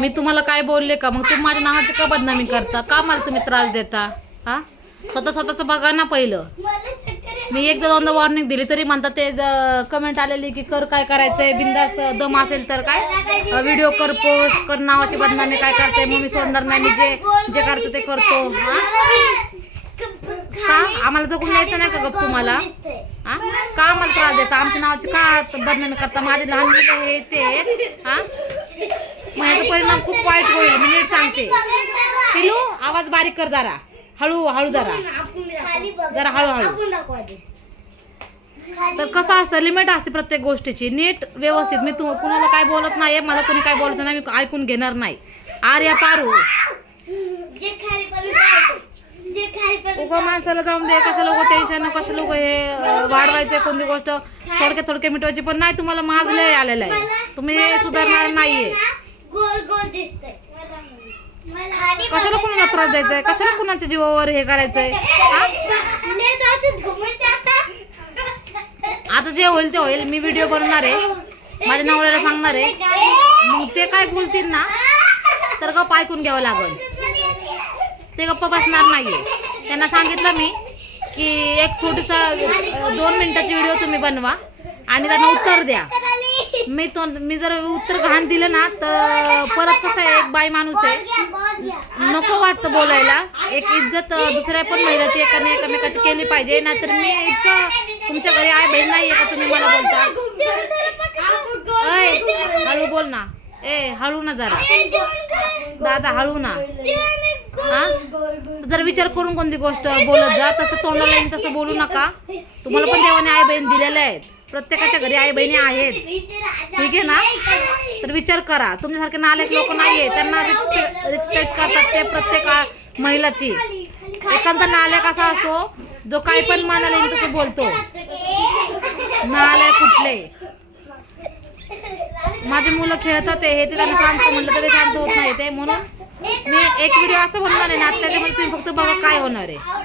मी तुम्हाला काय बोलले का? मग तुम्ही माझ्या नावाची का बदनामी करता? का मला तुम्ही त्रास देता? हा? स्वतः स्वतःचं बघा ना पहिलं. मी एकदा दोनदा वॉर्निंग दिली तरी म्हणतात ते कमेंट आलेली की कर काय करायचंय बिंदास दम असेल तर काय? व्हिडिओ कर पोस्ट कर नावाची बदनामी काय करते मग मी सोडणार नाही मी जे जे करतो ते करतो. हा? का? आम्हाला जगून द्यायचं नाही का गप तुम्हाला? हा? का आम्हाला त्रास देता? आमच्या नावाची का बदनामी करता? माझे लहान मुलं हे ते हा? मग याचा परिणाम खूप वाईट होईल मी नीट सांगते. पिलू आवाज बारीक कर जरा. हळू हळू जरा. जरा हळूहळू तर कसं असतं लिमिट असते प्रत्येक गोष्टीची. नीट व्यवस्थित. मी तू कुणाला काय बोलत नाही मला कोणी काय बोलायचं नाही मी ऐकून घेणार नाही. आर्या पारू. उगा माणसाला जाऊन दे कशा लोक टेन्शन कशा लोक हे वाढवायचे कोणती गोष्ट. थोडक्या थोडक्या मिटवायची पण नाही तुम्हाला माजले आलेलं आहे. तुम्ही हे सुधारणार नाहीये. गोल गोल दिसतंय. कशाला कुणाला त्रास द्यायचा आहे कशाला कुणाच्या जीवावर हे करायचंय? हा? आता. जे होईल ते होईल. मी व्हिडिओ बनवणार आहे. माझ्या नवऱ्याला सांगणार आहे. मग ते काय बोलतील ना तर गप्प ऐकून घ्यावं लागल. ते गप्प बसणार नाहीये. त्यांना सांगितलं मी की एक छोटीसा दोन मिनिटाची व्हिडिओ तुम्ही बनवा आणि त्यांना उत्तर द्या. मी तो मी जर उत्तर घाण दिलं ना तर परत कसं आहे एक बाई माणूस आहे. नको वाटतं बोलायला. एक इज्जत दुसऱ्या पण महिलाची एकाने एकमेकाची केली पाहिजे. नाहीतर मी इतकं तुमच्या घरी आहे बहीण नाही आहे का तुम्ही मला बोलता? अय हळू बोल ना. ए हळू ना जरा. दादा हळू ना. हा? जर विचार करून कोणती गोष्ट बोलत जा तसं तोंडाला येईन तसं बोलू नका. तुम्हाला पण देवाने आई बहीण दिलेल्या आहेत. प्रत्येकाच्या घरी आई बहिणी आहेत. ठीक आहे ना? तर विचार करा. तुमच्यासारखे नालायक लोक नाहीये. त्यांना रिस्पेक्ट करतात ते प्रत्येक महिलाची. एखादा नालायक असा असो जो काही पण मनाला येईल तसं बोलतो. नालायक कुठले? माझी मुलं खेळतात हे ते त्यांना शांत म्हणलं तरी शांत होत नाही ते. म्हणून मी एक व्हिडिओ असं म्हणणार आहे ना त्याच्यामध्ये तुम्ही फक्त बघा काय होणार आहे.